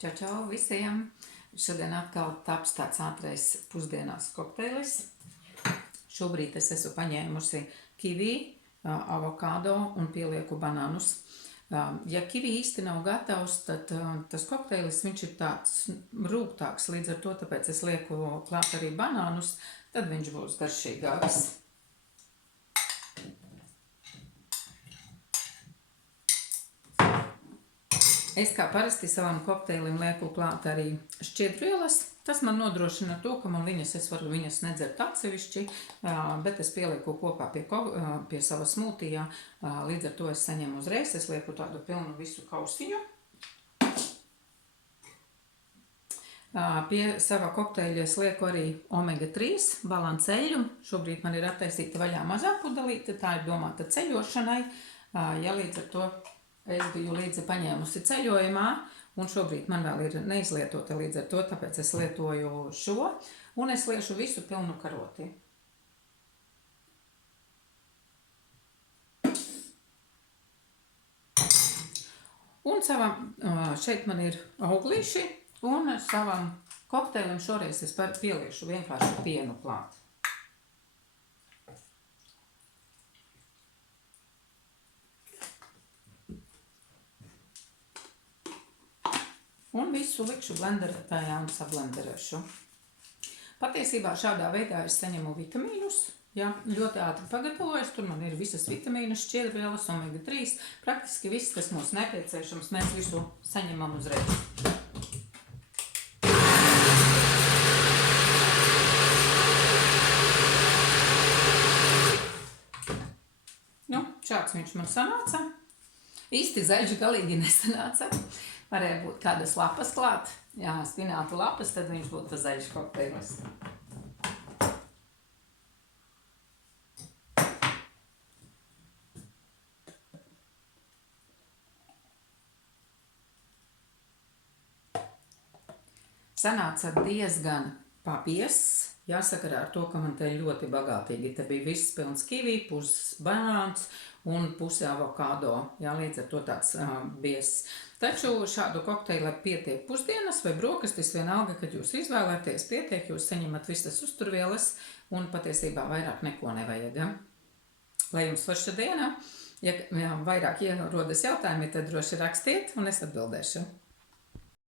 Čau, čau visiem! Šodien atkal taps tāds ātrais pusdienās kokteilis. Šobrīd es esmu paņēmusi kivi, avokado un pielieku banānus. Ja kivi īsti nav gatavs, tad tas kokteilis viņš ir tāds rūgtāks, līdz ar to tāpēc es lieku klāt arī banānus, tad viņš būs garšīgāks. Es kā parasti savam kokteilim lieku klāt arī šķiedrvielas. Tas man nodrošina to, ka es varu viņas nedzert atsevišķi, bet es pielieku kopā pie sava smūtijā. Līdz ar to es saņemu uzreiz, es lieku tādu pilnu visu kausiņu. Pie sava kokteļa es lieku arī omega-3 balanceļu. Šobrīd man ir attaisīta vaļā mazā pudelīte, tā ir domāta ceļošanai. Ja līdz ar to es biju līdzi paņēmusi ceļojumā, un šobrīd man vēl ir neizlietota līdz ar to, tāpēc es lietoju šo, un es liešu visu pilnu karoti. Un šeit man ir auglīši, un savam kokteilim šoreiz es pieliešu vienkārši pienu klāt. Un visu likšu blenderētājā un sablenderēšu. Patiesībā šādā veidā es saņemu vitamīnus. Ja, ļoti ātri pagatavojas, tur man ir visas vitamīnas, šķiedrvielas, omega-3. Praktiski viss, kas mums nepieciešams, mēs visu saņemam uzreiz. Nu, šāds viņš man sanāca. Īsti zaļš galīgi nesanāca. Varēja būt kādas lapas klāt. Jā, spinātu lapas, tad viņš būtu zaļš kokteilis. Sanāca diezgan pabiess. Jāsaka ar to, ka man te ļoti bagātīgi. Te bija viss pilns kivi, puses banāns un puse avokado. Jā, līdz ar to tāds biess. Taču šādu kokteili pietiek pusdienas vai brokastis, vienalga, kad jūs izvēlēties, pietiek, jūs saņemat visas uzturvielas un patiesībā vairāk neko nevajag. Lai jums forša diena, ja vairāk ierodas jautājumi, tad droši rakstiet un es atbildēšu.